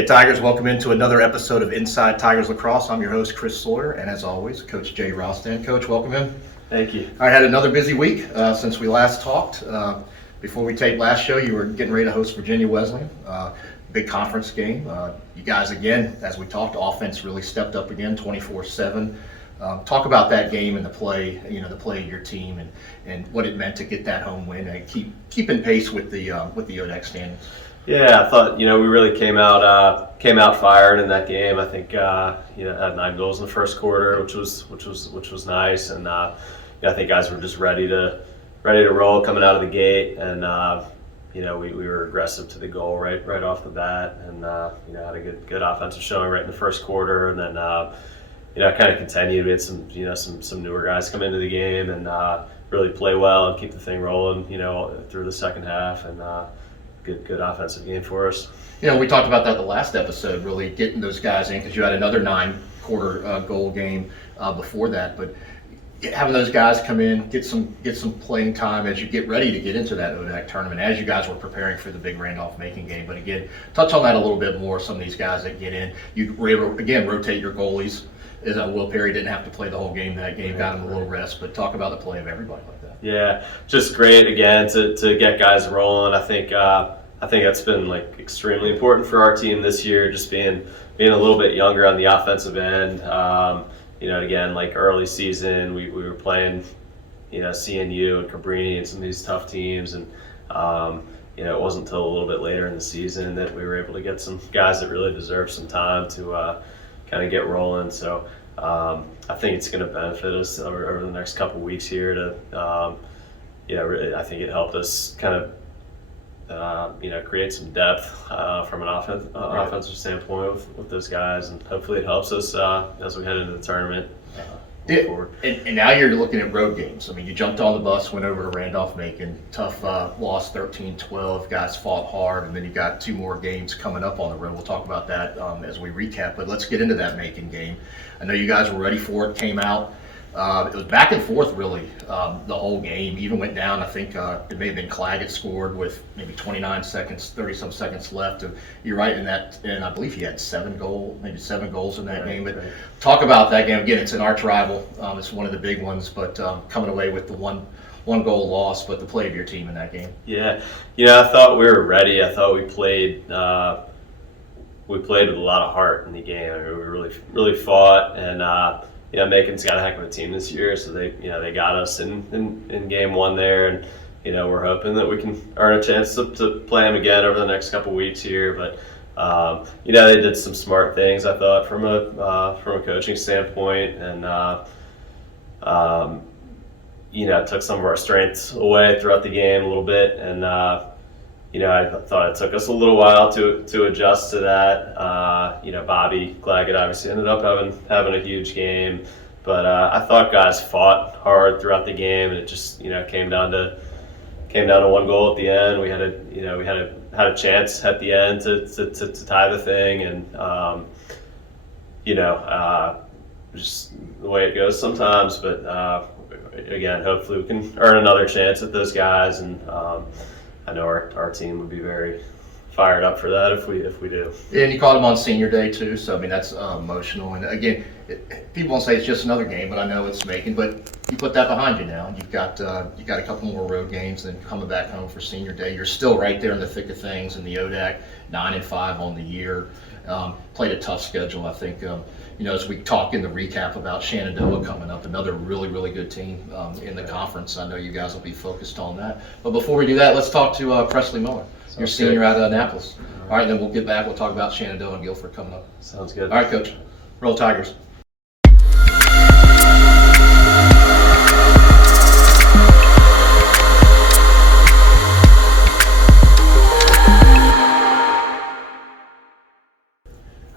Hey Tigers, welcome into another episode of Inside Tigers Lacrosse. I'm your host, Chris Sawyer, and as always, Coach Jay Rostan. Coach, welcome in. Thank you. I had another busy week since we last talked. Before we taped last show, you were getting ready to host Virginia Wesleyan, big conference game. You guys, again, as we talked, offense really stepped up again, 24/7. Talk about that game and the play of your team and what it meant to get that home win and keeping pace with the ODAC standings. Yeah, I thought we really came out fired in that game. I think had 9 goals in the first quarter, which was nice, and I think guys were just ready to roll coming out of the gate, and we were aggressive to the goal right off the bat, and had a good offensive showing right in the first quarter, and then kind of continued. We had some newer guys come into the game and really play well and keep the thing rolling through the second half, and good offensive game for us. We talked about that the last episode, really getting those guys in, because you had another 9-quarter goal game before that. But having those guys come in, get some playing time as you get ready to get into that ODAC tournament, as you guys were preparing for the big Randolph-Macon game. But again, touch on that a little bit more. Some of these guys that get in, you were able to, again, rotate your goalies. Will Perry didn't have to play the whole game that game, got him a little rest. But talk about the play of everybody like that. Yeah, just great again to get guys rolling. I think that's been extremely important for our team this year, just being a little bit younger on the offensive end. Again, early season, we were playing, CNU and Cabrini and some of these tough teams, and it wasn't until a little bit later in the season that we were able to get some guys that really deserve some time to kind of get rolling. So I think it's going to benefit us over the next couple of weeks here to, I think it helped us kind of, create some depth from an offensive standpoint with those guys, and hopefully it helps us as we head into the tournament. And now you're looking at road games. I mean, you jumped on the bus, went over to Randolph-Macon, tough loss 13-12, guys fought hard, and then you got 2 more games coming up on the road. We'll talk about that as we recap, but let's get into that Macon game. I know you guys were ready for it, came out. It was back and forth really the whole game. Even went down, I think it may have been Claggett scored with maybe 29 seconds, 30-some seconds left. You're right in that, and I believe he had 7 goals in that game. But talk about that game. Again, it's an arch rival. It's one of the big ones, but coming away with the one goal loss, but the play of your team in that game. Yeah, I thought we were ready. I thought we played with a lot of heart in the game. I mean, we really fought, and Macon's got a heck of a team this year, so they got us in game 1 there, and we're hoping that we can earn a chance to play them again over the next couple weeks here. But they did some smart things, I thought, from a coaching standpoint, and took some of our strengths away throughout the game a little bit, and I thought it took us a little while to adjust to that. Bobby Claggett obviously ended up having a huge game, but I thought guys fought hard throughout the game, and it just came down to 1 goal at the end. We had a chance at the end to tie the thing, and just the way it goes sometimes. But again, hopefully we can earn another chance at those guys, and I know our team would be very fired up for that if we do. And you caught him on senior day too, so I mean that's emotional. And again, people won't say it's just another game, but I know it's Macon. But you put that behind you now, and you've got a couple more road games, and coming back home for senior day. You're still right there in the thick of things in the ODAC, 9-5 on the year. Played a tough schedule, I think. As we talk in the recap about Shenandoah coming up, another really good team in the conference. I know you guys will be focused on that. But before we do that, let's talk to Presley Miller, your senior out of Annapolis. All right, then we'll get back. We'll talk about Shenandoah and Guilford coming up. Sounds good. All right, Coach. Roll Tigers.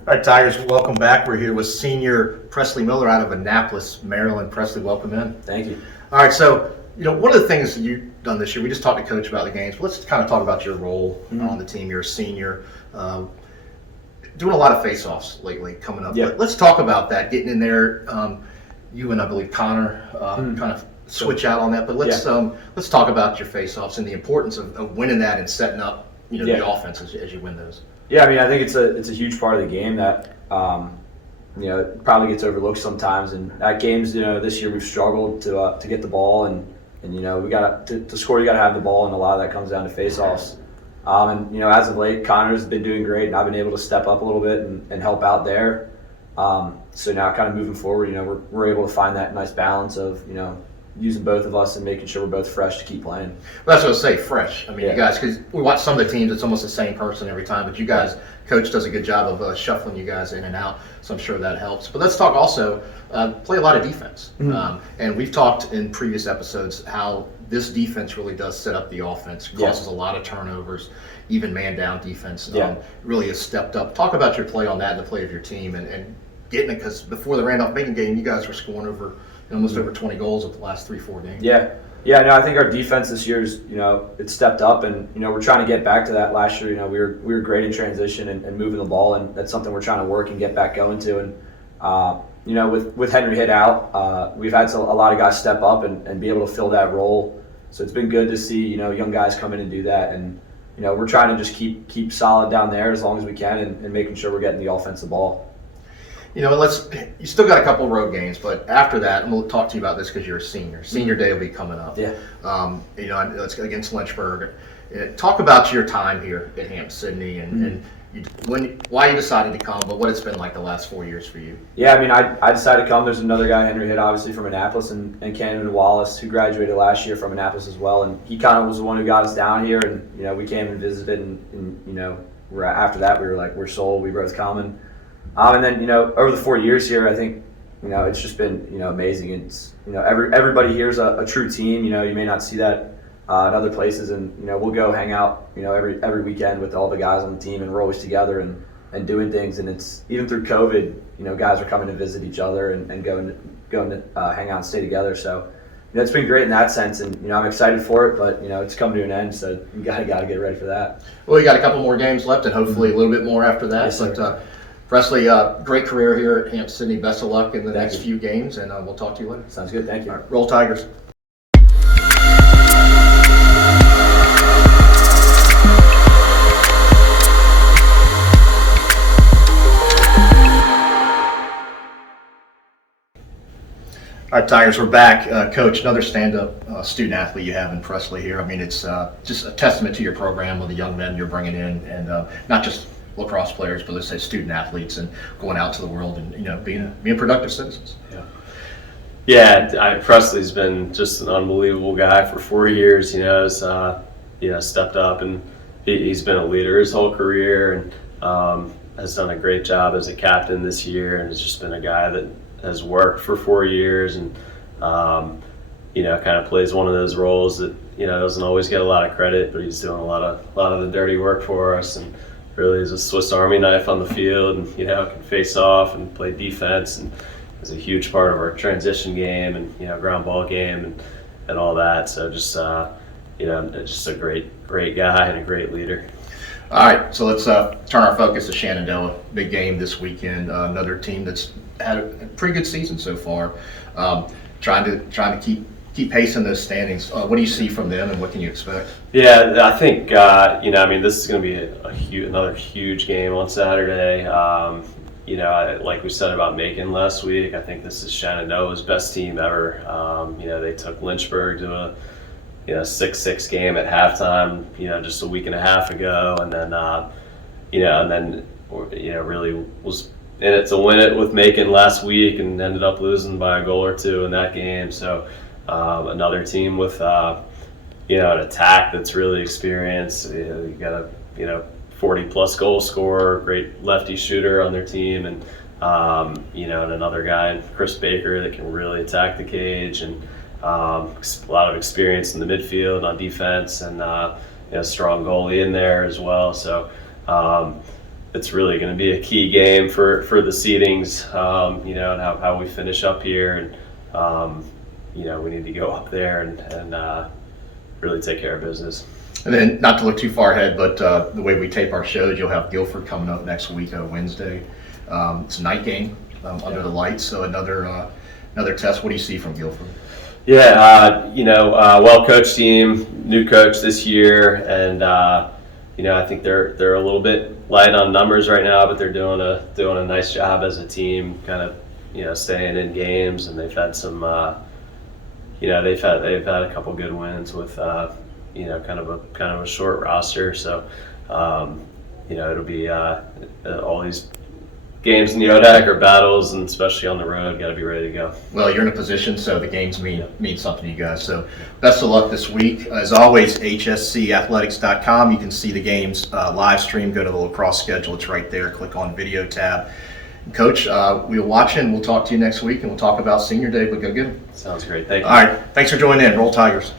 All right, Tigers, welcome back. We're here with senior Presley Miller out of Annapolis, Maryland. Presley, welcome in. Thank you. All right, so one of the things that you've done this year, we just talked to Coach about the games, but let's kind of talk about your role on the team. You're a senior, doing a lot of face-offs lately coming up. Yeah. But let's talk about that, getting in there. You and I believe Connor kind of switch out on that, but let's talk about your face-offs and the importance of winning that and setting up the offense as you win those. Yeah, I mean, I think it's a huge part of the game that it probably gets overlooked sometimes. And at games, this year we've struggled to get the ball, and we got to score. You got to have the ball, and a lot of that comes down to faceoffs. As of late, Connor's been doing great, and I've been able to step up a little bit and help out there. So now, kind of moving forward, we're able to find that nice balance of using both of us and making sure we're both fresh to keep playing. Well, that's what I say, fresh. I mean, you guys, because we watch some of the teams, it's almost the same person every time, but you guys, Coach does a good job of shuffling you guys in and out, so I'm sure that helps. But let's talk also, play a lot of defense. And we've talked in previous episodes how this defense really does set up the offense, causes a lot of turnovers, even man-down defense really has stepped up. Talk about your play on that and the play of your team and getting it, because before the Randolph-Macon game, you guys were scoring almost over 20 goals of the last 3-4 games. I think our defense this year is, it stepped up, and we're trying to get back to that. Last year, we were great in transition and moving the ball, and that's something we're trying to work and get back going to. And with Henry hit out, we've had a lot of guys step up and be able to fill that role. So it's been good to see young guys come in and do that, and we're trying to just keep solid down there as long as we can, and making sure we're getting the offensive ball. You still got a couple road games, but after that, and we'll talk to you about this because you're a senior. Senior day will be coming up. It's against Lynchburg. Talk about your time here at Hampden-Sydney and why you decided to come, but what it's been like the last 4 years for you. Yeah, I mean, I decided to come. There's another guy, Henry Hitt, obviously from Annapolis, and Camden Wallace, who graduated last year from Annapolis as well. And he kind of was the one who got us down here, and we came and visited, and after that we were like, we're sold. We both come. And then, over the 4 years here, I think, it's just been, amazing. It's, everybody here is a true team. You may not see that in other places, and, we'll go hang out, every weekend with all the guys on the team, and we're always together and doing things. And it's, even through COVID, guys are coming to visit each other and going to hang out and stay together. So, it's been great in that sense, and, I'm excited for it, but, it's come to an end, so you got to get ready for that. Well, you got a couple more games left, and hopefully a little bit more after that. Yes, but, Presley, great career here at Hampden-Sydney. Best of luck in the next few games, and we'll talk to you later. Sounds good. Thank you. All right, roll Tigers. All right, Tigers, we're back. Coach, another stand-up student athlete you have in Presley here. I mean, it's just a testament to your program with the young men you're bringing in, and not just lacrosse players, but let's say student athletes, and going out to the world and being productive citizens. Presley's been just an unbelievable guy for 4 years. Stepped up, and he's been a leader his whole career, and has done a great job as a captain this year, and has just been a guy that has worked for 4 years, and kind of plays one of those roles that doesn't always get a lot of credit, but he's doing a lot of the dirty work for us, and really is a Swiss Army knife on the field, and can face off and play defense, and is a huge part of our transition game and ground ball game and all that. So just just a great guy and a great leader. All right, so let's turn our focus to Shenandoah. Big game this weekend. Another team that's had a pretty good season so far. Trying to keep pace in those standings. What do you see from them, and what can you expect? Yeah, I think this is going to be another huge game on Saturday. Like we said about Macon last week, I think this is Shenandoah's best team ever. They took Lynchburg to a 6-6 game at halftime. Just a week and a half ago, and then really was in it to win it with Macon last week, and ended up losing by a goal or two in that game. So. Another team with an attack that's really experienced. You got a 40-plus goal scorer, great lefty shooter on their team, and and another guy, Chris Baker, that can really attack the cage, and a lot of experience in the midfield on defense, and a strong goalie in there as well. So it's really going to be a key game for the seedings, and how we finish up here, and we need to go up there and really take care of business. And then, not to look too far ahead, but the way we tape our shows, you'll have Guilford coming up next week, Wednesday. It's a night game under the lights, so another test. What do you see from Guilford? Yeah, well-coached team, new coach this year, and I think they're a little bit light on numbers right now, but they're doing a nice job as a team, kind of staying in games, and they've had some they've had a couple good wins with kind of a short roster. So it'll be all these games in the ODAC are battles, and especially on the road, got to be ready to go. Well, you're in a position, so the games mean something to you guys. So best of luck this week. As always, hscathletics.com. You can see the games live stream. Go to the lacrosse schedule. It's right there. Click on video tab. And Coach, we'll watch it, and we'll talk to you next week, and we'll talk about senior day, but go get them. Sounds great. Thank you. All right. Thanks for joining in. Roll Tigers.